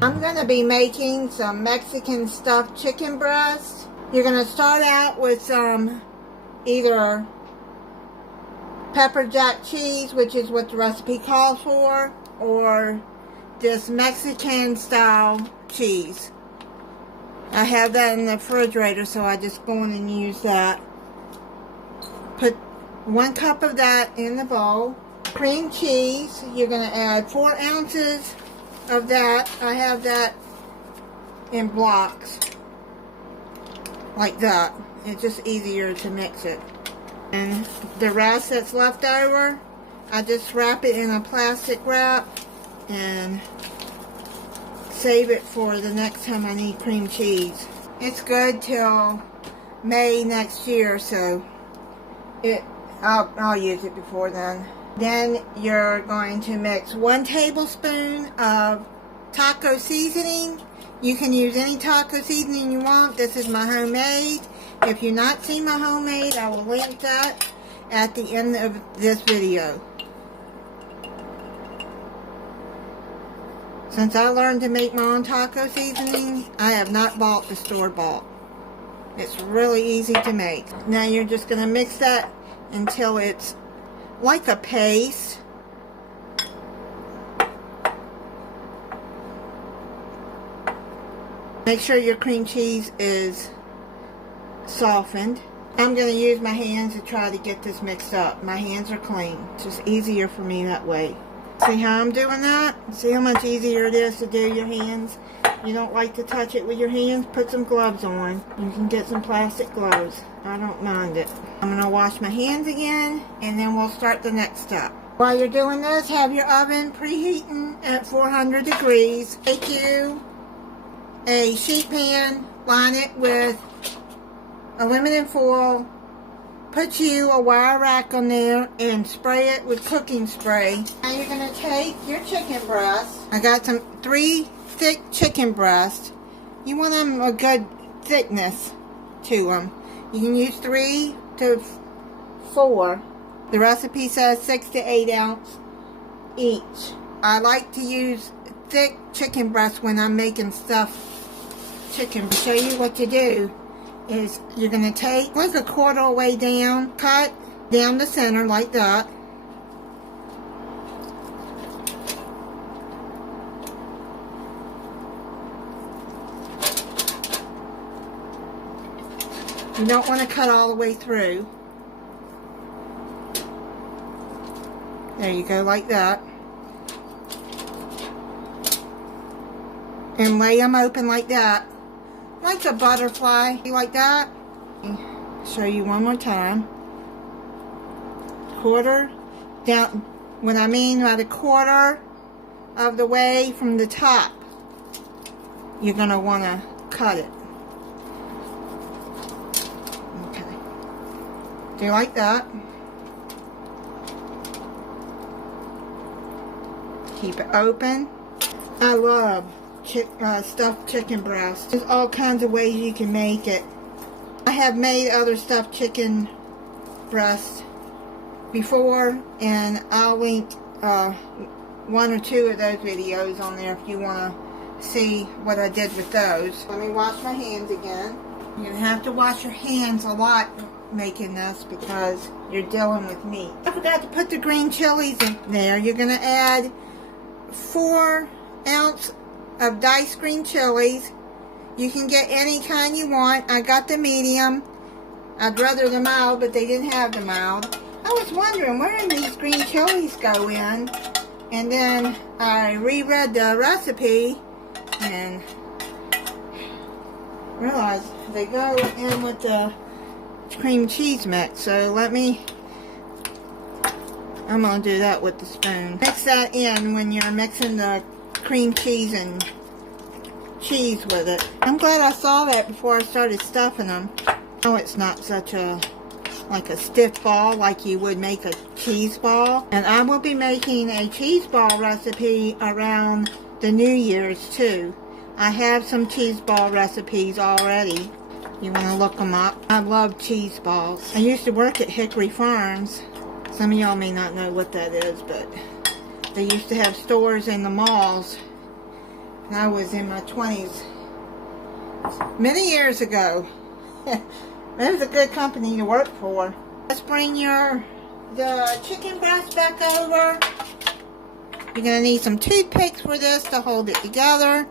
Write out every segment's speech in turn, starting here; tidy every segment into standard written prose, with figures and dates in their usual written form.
I'm going to be making some Mexican stuffed chicken breast. You're going to start out with some either pepper jack cheese, which is what the recipe calls for, or this Mexican style cheese. I have that in the refrigerator, so I just go in and use that. Put 1 cup of that in the bowl. Cream cheese, you're going to add 4 ounces of that. I have that in blocks like that. It's just easier to mix it. And the rest that's left over, I just wrap it in a plastic wrap and save it for the next time I need cream cheese. It's good till May next year, so I'll use it before then. Then you're going to mix 1 tablespoon of taco seasoning. You can use any taco seasoning you want. This is my homemade. If you've not seen my homemade, I will link that at the end of this video. Since I learned to make my own taco seasoning, I have not bought the store-bought. It's really easy to make. Now you're just going to mix that until it's like a paste. Make sure your cream cheese is softened. I'm going to use my hands to try to get this mixed up. My hands are clean. It's just easier for me that way. See how I'm doing that? See how much easier it is to do your hands? You don't like to touch it with your hands? Put some gloves on. You can get some plastic gloves. I don't mind it. I'm going to wash my hands again, and then we'll start the next step. While you're doing this, have your oven preheating at 400 degrees. Take you a sheet pan, line it with aluminum foil, put you a wire rack on there, and spray it with cooking spray. Now you're going to take your chicken breast. I got 3 thick chicken breasts. You want them a good thickness to them. You can use 3 to 4. The recipe says 6 to 8 ounce each. I like to use thick chicken breasts when I'm making stuffed chicken. To show you what to do is you're going to take like a quarter way down, cut down the center like that. You don't want to cut all the way through. There you go, like that. And lay them open like that. Like a butterfly, like that. Show you one more time. Quarter down. What I mean by the quarter of the way from the top, you're going to want to cut it. Okay. Do like that. Keep it open. I love stuffed chicken breast. There's all kinds of ways you can make it. I have made other stuffed chicken breast before, and I'll link 1 or 2 of those videos on there if you want to see what I did with those. Let me wash my hands again. You're going to have to wash your hands a lot making this because you're dealing with meat. I forgot to put the green chilies in there. You're going to add 4 ounces of diced green chilies. You can get any kind you want. I got the medium. I'd rather the mild, but they didn't have the mild. I was wondering where did these green chilies go in, and then I reread the recipe and realized they go in with the cream cheese mix. So I'm going to do that with the spoon. Mix that in when you're mixing the cream cheese and cheese with it. I'm glad I saw that before I started stuffing them. Oh, it's not such like a stiff ball like you would make a cheese ball. And I will be making a cheese ball recipe around the New Year's too. I have some cheese ball recipes already. You want to look them up. I love cheese balls. I used to work at Hickory Farms. Some of y'all may not know what that is, but they used to have stores in the malls And I was in my 20s many years ago. It was a good company to work for. Let's bring the chicken breast back over. You're going to need some toothpicks for this to hold it together.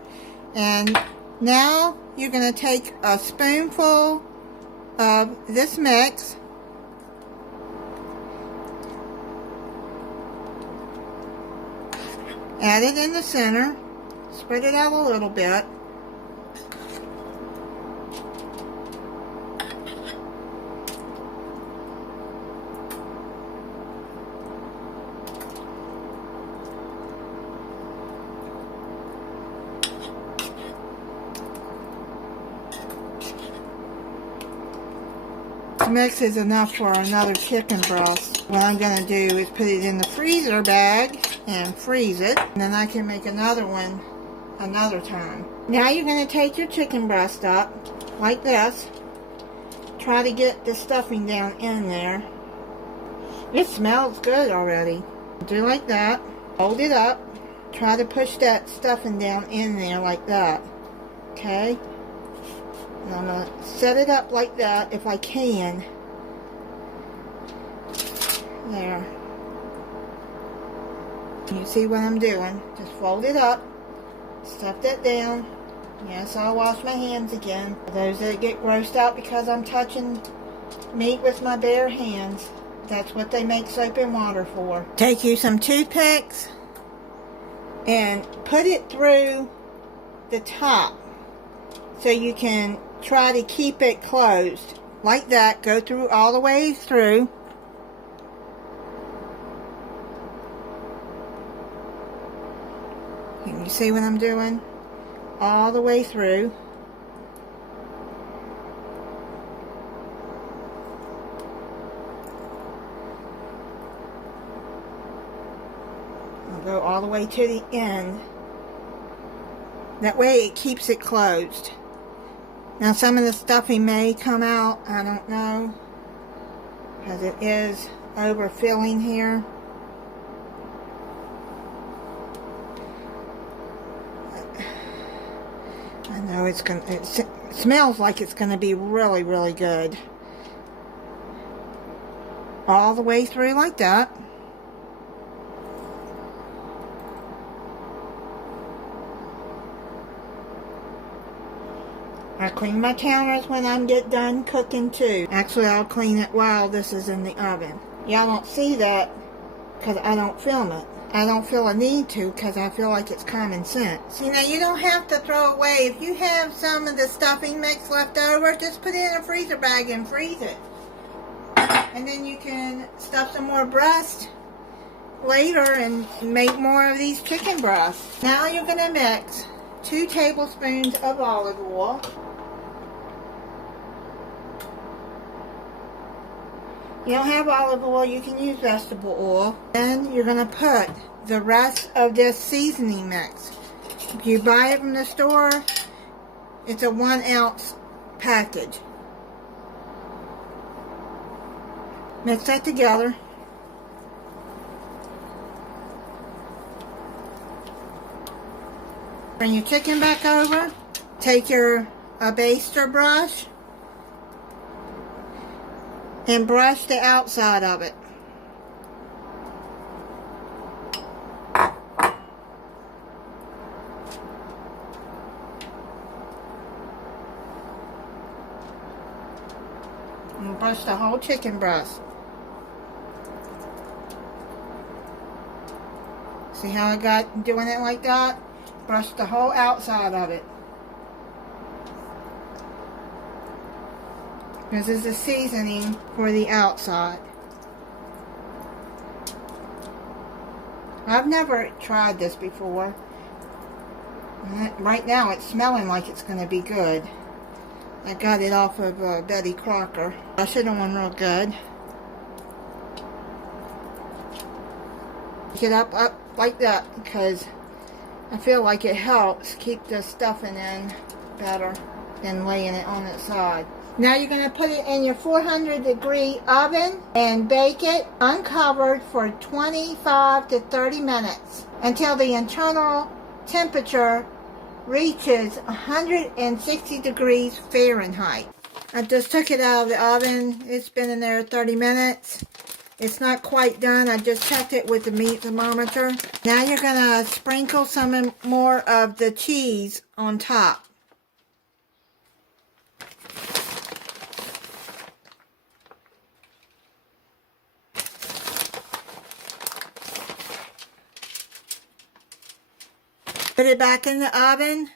And now you're going to take a spoonful of this mix. Add it in the center. Spread it out a little bit. This mix is enough for another chicken breast. What I'm going to do is put it in the freezer bag and freeze it. And then I can make another one another time. Now you're going to take your chicken breast up like this. Try to get the stuffing down in there. It smells good already. Do like that. Hold it up. Try to push that stuffing down in there like that. Okay? And I'm going to set it up like that if I can. There. You see what I'm doing? Just fold it up. Stuff that down. Yes, I'll wash my hands again. For those that get grossed out because I'm touching meat with my bare hands, that's what they make soap and water for. Take you some toothpicks and put it through the top so you can try to keep it closed. Like that. Go through all the way through. Can you see what I'm doing? All the way through. I'll go all the way to the end. That way it keeps it closed. Now some of the stuffing may come out, I don't know, because it is overfilling here. I know it smells like it's going to be really, really good. All the way through like that. I clean my counters when I get done cooking too. Actually, I'll clean it while this is in the oven. Y'all don't see that because I don't film it. I don't feel a need to because I feel like it's common sense. You know, you don't have to throw away. If you have some of the stuffing mix left over, just put it in a freezer bag and freeze it. And then you can stuff some more breast later and make more of these chicken breasts. Now you're going to mix 2 tablespoons of olive oil. You don't have olive oil, you can use vegetable oil. Then you're going to put the rest of this seasoning mix. If you buy it from the store, it's a 1 ounce package. Mix that together. Bring your chicken back over. Take your baster brush and brush the outside of it. And brush the whole chicken breast. See how I got doing it like that? Brush the whole outside of it. This is the seasoning for the outside. I've never tried this before. Right now it's smelling like it's going to be good. I got it off of Betty Crocker. Brush it on real good. Pick it up like that because I feel like it helps keep the stuffing in better than laying it on its side. Now you're going to put it in your 400-degree oven and bake it uncovered for 25 to 30 minutes until the internal temperature reaches 160 degrees Fahrenheit. I just took it out of the oven. It's been in there 30 minutes. It's not quite done. I just checked it with the meat thermometer. Now you're going to sprinkle some more of the cheese on top. Put it back in the oven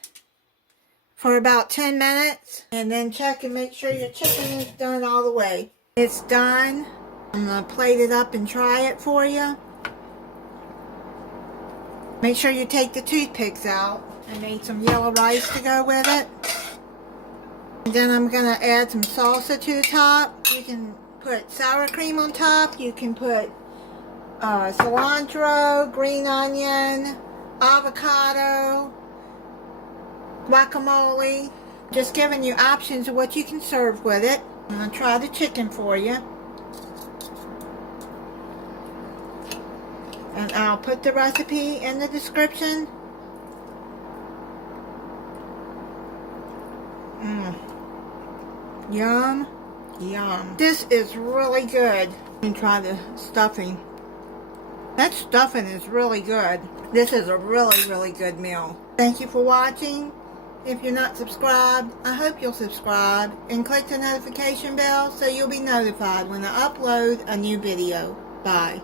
for about 10 minutes. And then check and make sure your chicken is done all the way. It's done. I'm going to plate it up and try it for you. Make sure you take the toothpicks out. I made some yellow rice to go with it. And then I'm going to add some salsa to the top. You can put sour cream on top. You can put cilantro, green onion, avocado, guacamole. Just giving you options of what you can serve with it. I'm going to try the chicken for you. And I'll put the recipe in the description. Yum, yum. This is really good. And try the stuffing. That stuffing is really good. This is a really, really good meal. Thank you for watching. If you're not subscribed, I hope you'll subscribe and click the notification bell so you'll be notified when I upload a new video. Bye.